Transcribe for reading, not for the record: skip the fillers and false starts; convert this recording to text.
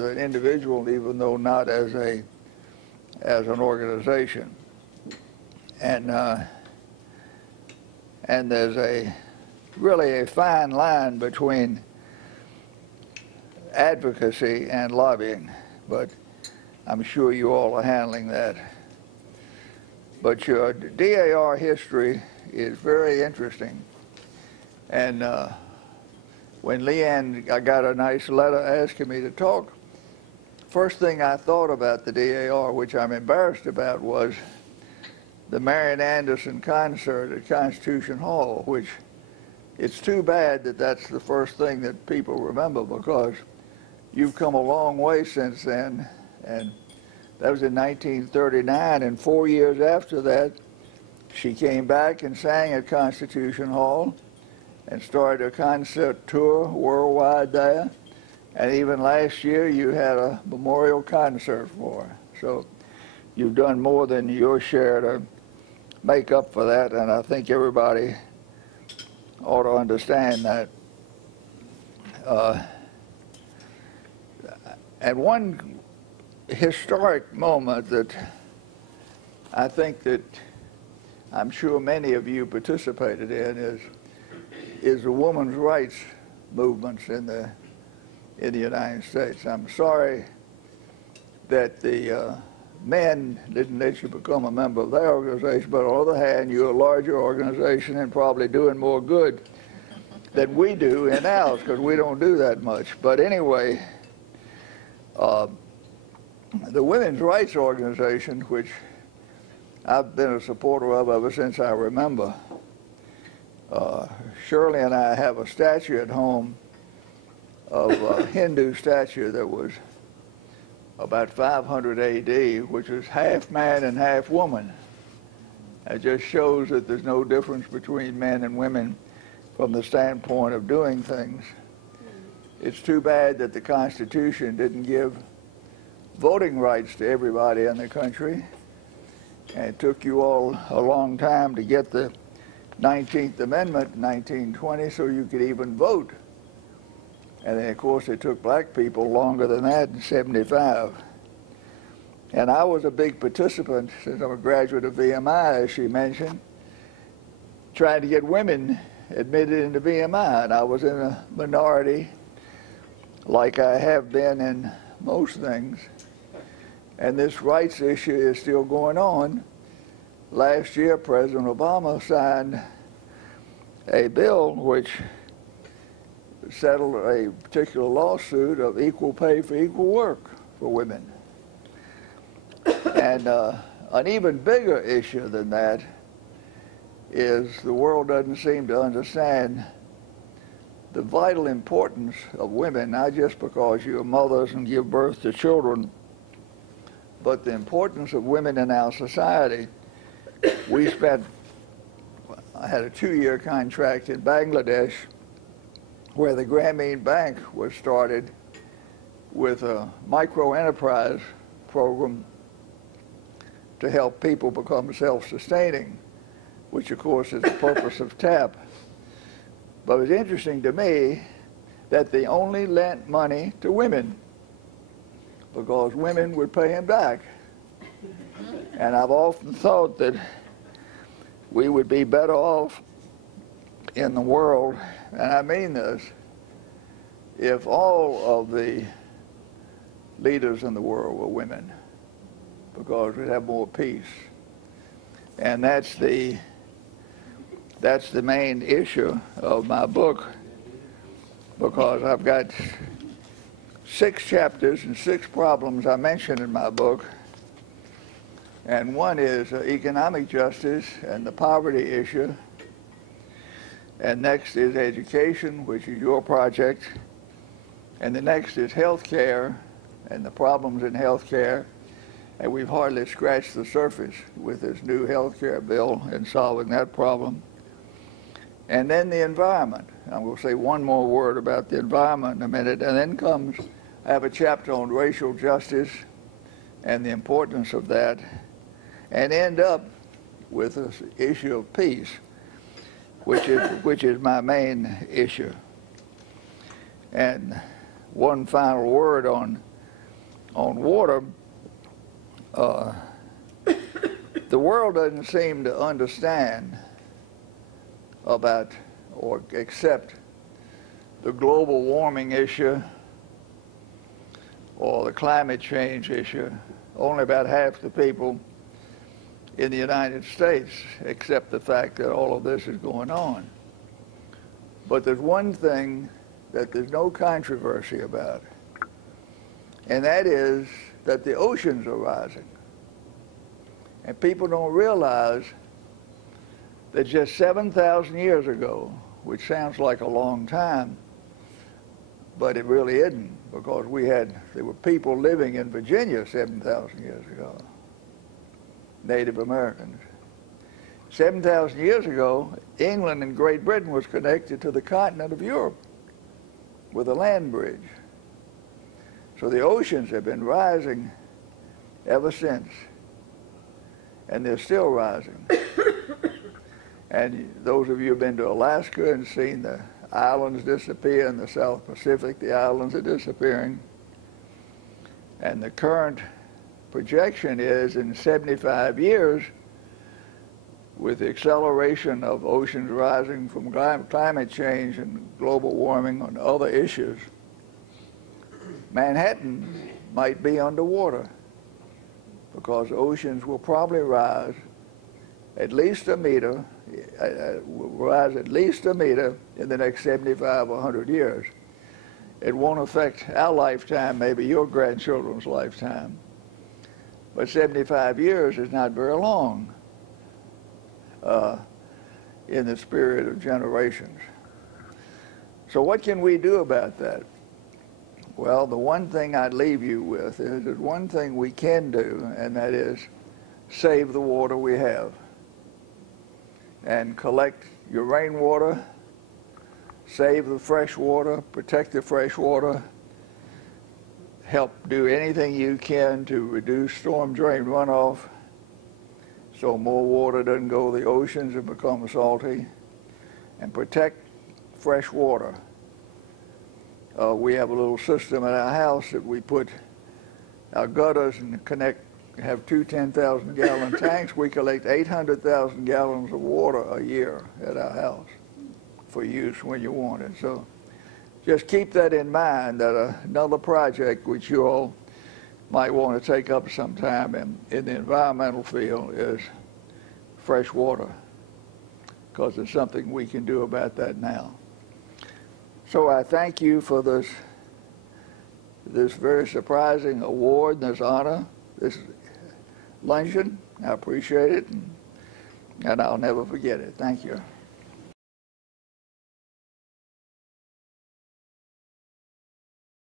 an individual, even though not as an organization. And there's really a fine line between advocacy and lobbying, but I'm sure you all are handling that. But your DAR history is very interesting. And when Leanne, I got a nice letter asking me to talk, first thing I thought about the DAR, which I'm embarrassed about, was the Marian Anderson concert at Constitution Hall, which it's too bad that that's the first thing that people remember, because you've come a long way since then. And that was in 1939, and 4 years after that, she came back and sang at Constitution Hall and started a concert tour worldwide there. And even last year, you had a memorial concert for her. So you've done more than your share to make up for that, and I think everybody ought to understand that. And one historic moment that I think that I'm sure many of you participated in is the women's rights movements in the United States. I'm sorry that the men didn't let you become a member of their organization, but on the other hand, you're a larger organization and probably doing more good than we do in ours, because we don't do that much. But anyway, the Women's Rights Organization, which I've been a supporter of ever since I remember, Shirley and I have a statue at home of a Hindu statue that was about 500 AD, which was half man and half woman. It just shows that there's no difference between men and women from the standpoint of doing things. It's too bad that the Constitution didn't give voting rights to everybody in the country. And it took you all a long time to get the 19th Amendment in 1920 so you could even vote. And then, of course, it took black people longer than that in 75. And I was a big participant, since I'm a graduate of VMI, as she mentioned, trying to get women admitted into VMI. And I was in a minority, like I have been in most things. And this rights issue is still going on. Last year, President Obama signed a bill which settled a particular lawsuit of equal pay for equal work for women. And an even bigger issue than that is the world doesn't seem to understand the vital importance of women, not just because you're mothers and give birth to children, but the importance of women in our society. I had a 2-year contract in Bangladesh where the Grameen Bank was started with a micro-enterprise program to help people become self-sustaining, which of course is the purpose of TAP. But it was interesting to me that they only lent money to women because women would pay him back. And I've often thought that we would be better off in the world, and I mean this, if all of the leaders in the world were women, because we'd have more peace. And that's the main issue of my book, because I've got 6 chapters and 6 problems I mentioned in my book. And one is economic justice and the poverty issue. And next is education, which is your project. And the next is health care and the problems in health care. And we've hardly scratched the surface with this new health care bill in solving that problem. And then the environment. I'm going to say one more word about the environment in a minute. And then I have a chapter on racial justice and the importance of that, and end up with this issue of peace, which is my main issue. And one final word on on water, the world doesn't seem to understand about or accept the global warming issue or the climate change issue. Only about half the people in the United States accept the fact that all of this is going on. But there's one thing that there's no controversy about, and that is that the oceans are rising. And people don't realize that just 7,000 years ago, which sounds like a long time, but it really isn't, because there were people living in Virginia 7,000 years ago, Native Americans. 7,000 years ago, England and Great Britain was connected to the continent of Europe with a land bridge. So the oceans have been rising ever since, and they're still rising. And those of you who've been to Alaska and seen the islands disappear in the South Pacific, the islands are disappearing. And the current projection is in 75 years, with the acceleration of oceans rising from climate change and global warming and other issues, Manhattan might be underwater, because oceans will probably rise at least a meter, in the next 75 or 100 years. It won't affect our lifetime, maybe your grandchildren's lifetime, but 75 years is not very long in the spirit of generations. So what can we do about that? Well, the one thing I'd leave you with is there's one thing we can do, and that is save the water we have and collect your rainwater, save the fresh water, protect the fresh water, help do anything you can to reduce storm drain runoff so more water doesn't go to the oceans and become salty, and protect fresh water. We have a little system at our house that we put our gutters and have two 10,000-gallon tanks. We collect 800,000 gallons of water a year at our house for use when you want it. So just keep that in mind, that another project which you all might want to take up sometime in the environmental field is fresh water, because there's something we can do about that now. So I thank you for this very surprising award, this honor, this luncheon. I appreciate it, and I'll never forget it. Thank you.